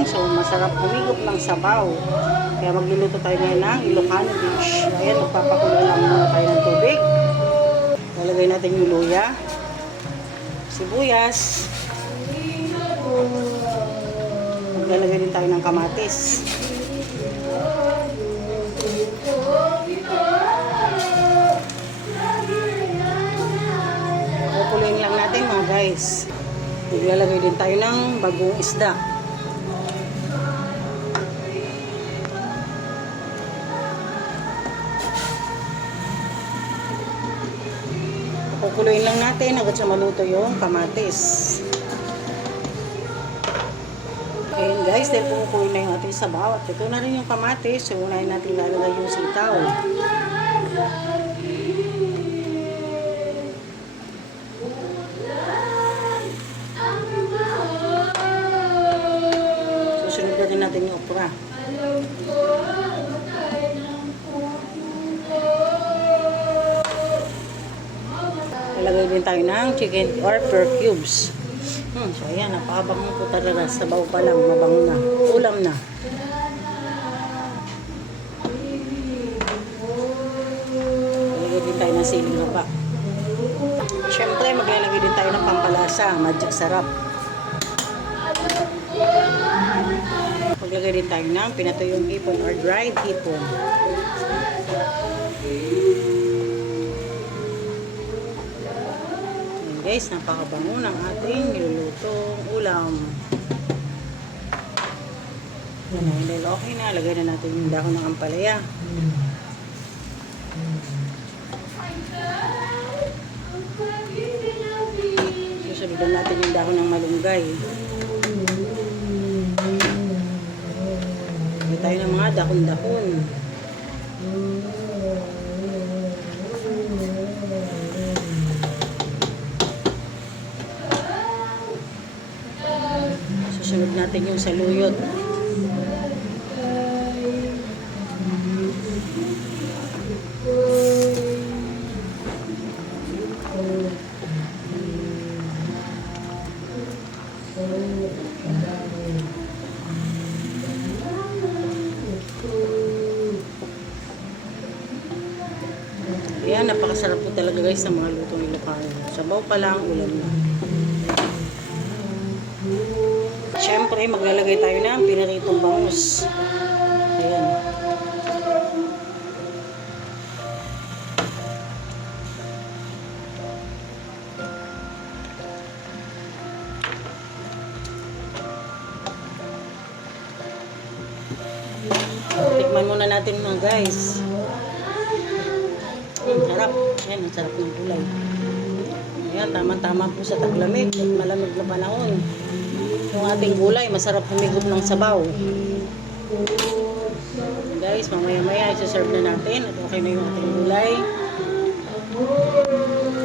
ngayon. So, masarap humigop ng sabaw. Kaya magluluto tayo ngayon ng Ilocano dish. Ayan, magpapakulo lang muna tayo ng tubig. Lalagay natin yung luya, sibuyas. Maglalagay din tayo ng kamatis. Kukuloyin lang natin mga guys. Maglalagay din tayo ng bagong isda. Kukuloyin lang natin hanggang sa maluto yung kamatis. Ayan guys, dahil kukuloyin na yung ating sabaw. At ito na rin yung kamatis. So, unahin natin lalagay yung sitaw. Susunod na din natin yung okra. Lalagay din tayo ng chicken or pork cubes. So ayan, napakabango po talaga. Sabaw pa lang, mabango na. Ulam na. Lalagay din tayo ng siling haba. Siyempre, maglalagay din tayo ng pampalasa. Magic sarap. Maglagay din tayo ng pinatuyong hipon or dried hipon. Guys, napakabango ng ating nilulutong ulam. Dahil okay na, lagay na natin yung dahon ng ampalaya. Susunod natin yung dahon ng malunggay. Lagay tayo ng mga dahon-dahon. Susunod natin yung saluyot. Ayan, napakasarap po talaga guys ng mga lutong Ilocano. Sabaw pa lang, ulam na. Siyempre, maglalagay tayo ng pinaritong bangus. Ayan. Tikman muna natin mga guys. Sarap. Ayan, ang sarap ng gulay. Ayan, tama-tama po sa taglamig at malamig na panahon. Yung ating gulay, masarap humigop ng sabaw. Guys, mamaya-maya isa-serve na natin at okay na yung ating gulay.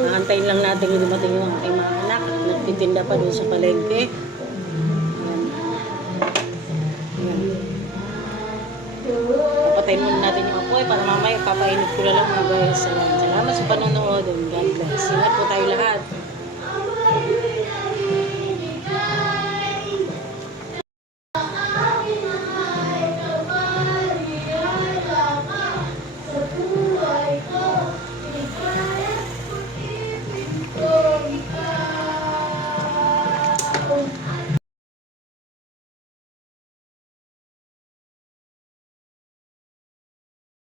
Nakantayin lang natin yung dumating yung ating mga anak at nagtitinda pa doon sa palengke. Papatayin muna natin yung apoy para mamaya papainit ko na lang mga guys. Salamat sa panonood and God bless. Ingat po tayo lahat.